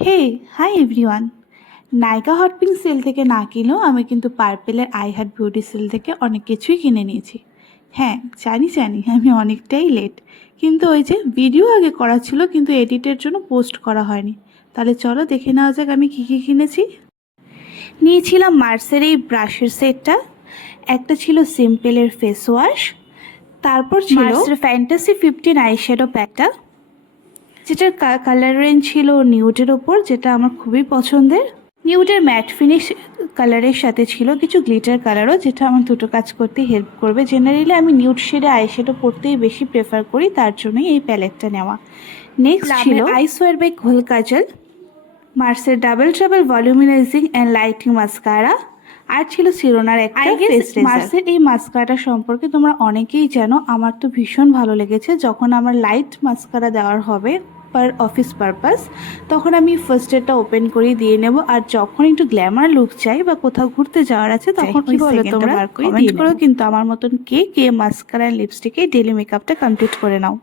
হে, hi everyone. নাইকা hot pink sell থেকে না কিনেও আমি কিন্তু পার্পেলের আই হার্ট বিউটি সেল থেকে অনেক কিছুই কিনে নিয়েছি। হ্যাঁ, জানি আমি অনেকটাই লেট, কিন্তু ওই যে ভিডিও আগে করা ছিল কিন্তু এডিটের জন্য পোস্ট করা হয়নি। তাহলে চলো দেখে নেওয়া যাক আমি কী কী কিনেছি। নিয়েছিলাম মার্সের এই ব্রাশের সেটটা, একটা ছিল সিম্পলের ফেস ওয়াশ, তারপর ছিল মার্সের ফ্যান্টাসি 15 আইশ্যাডো প্যাকটা, যেটার কালার রেঞ্জ ছিল নিউডের ওপর, যেটা আমার খুবই পছন্দের। নিউডের ম্যাট ফিনিশ কালারের সাথে ছিল কিছু গ্লিটার কালারও, যেটা আমার দুটো কাজ করতে হেল্প করবে। জেনারেলি আমি নিউড শেডে আইশ্যাডো পরতেই বেশি প্রেফার করি, তার জন্যই এই প্যালেটটা নেওয়া। নেক্সট ছিল আইসওয়ার বাই ঘোল কাজল, মার্সের double trouble volumising and lighting mascara, আর ছিল সিরোনার একটা ফেস রেজার। মার্সের এই মাস্কারাটা সম্পর্কে তোমরা অনেকেই জানো, আমার তো ভীষণ ভালো লেগেছে। যখন আমার লাইট মাস্কারা দেওয়ার হবে পার অফিস পারপাস, তখন আমি ফার্স্ট এডটা ওপেন করে দিয়ে নেব, আর যখন একটু গ্ল্যামার লুক চাই বা কোথাও ঘুরতে যাওয়ার আছে তখন কি বলো তোমরা কমেন্ট করো কিন্তু আমার মতন কে কে মাস্কারা লিপস্টিকে ডেলি মেকআপটা কমপ্লিট করে নাও।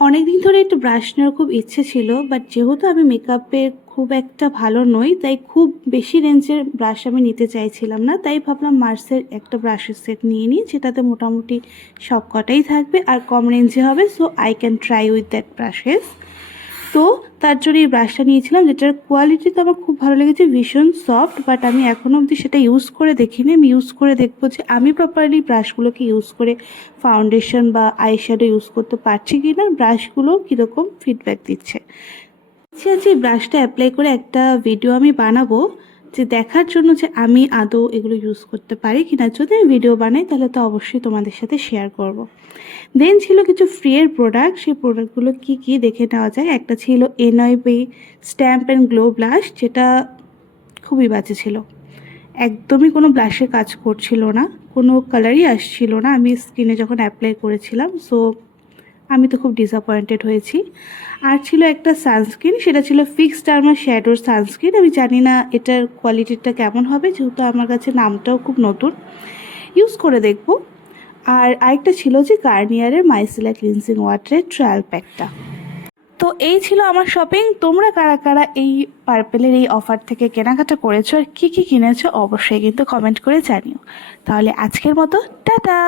অনেকদিন ধরে একটু ব্রাশ নেওয়ার খুব ইচ্ছে ছিল, বাট যেহেতু আমি মেকআপে খুব একটা ভালো নই, তাই খুব বেশি রেঞ্জের ব্রাশ আমি নিতে চাইছিলাম না। তাই ভাবলাম মার্সের একটা ব্রাশের সেট নিয়ে নিই, যেটাতে মোটামুটি সব কটাই থাকবে আর কম রেঞ্জে হবে, so I can try with that brushes. তো তার জন্য এই ব্রাশটা নিয়েছিলাম, যেটার কোয়ালিটি তো আমার খুব ভালো লেগেছে, ভীষণ সফট। বাট আমি এখনও অবধি সেটা ইউজ করে দেখিনি। আমি ইউজ করে দেখবো যে আমি প্রপারলি ব্রাশগুলোকে ইউজ করে ফাউন্ডেশন বা আইশ্যাডো ইউজ করতে পারছি কি না, ব্রাশগুলো কীরকম ফিডব্যাক দিচ্ছে। এই ব্রাশটা অ্যাপ্লাই করে একটা ভিডিও আমি বানাবো, যে দেখার জন্য যে আমি আদৌ এগুলো ইউজ করতে পারি কিনা। যদি আমি ভিডিও বানাই তাহলে তো অবশ্যই তোমাদের সাথে শেয়ার করব। দেন ছিল কিছু ফ্রিয়ের প্রোডাক্ট, সেই প্রোডাক্টগুলো কি কি দেখে নেওয়া যায়। একটা ছিল NIB stamp and glow blush, যেটা খুবই বাজে ছিল, একদমই কোনো ব্লাশের কাজ করছিল না, কোনো কালারই আসছিল না আমি স্কিনে যখন অ্যাপ্লাই করেছিলাম। সো আমি তো খুব ডিসঅ্যাপয়েন্টেড হয়েছি। আর ছিল একটা সানস্ক্রিন, সেটা ছিল ফিক্স ডার্মা শ্যাডোর সানস্ক্রিন। আমি জানি না এটার কোয়ালিটিটা কেমন হবে, যেহেতু আমার কাছে নামটাও খুব নতুন, ইউজ করে দেখব। আর আরেকটা ছিল যে গার্নিয়ারের মাইসেলা ক্লিনজিং ওয়াটারের ট্রায়াল প্যাকটা। তো এই ছিল আমার শপিং। তোমরা কারা কারা এই পার্পেলের এই অফার থেকে কেনাকাটা করেছো আর কী কী কিনেছো অবশ্যই কিন্তু কমেন্ট করে জানিও। তাহলে আজকের মতো টাটা।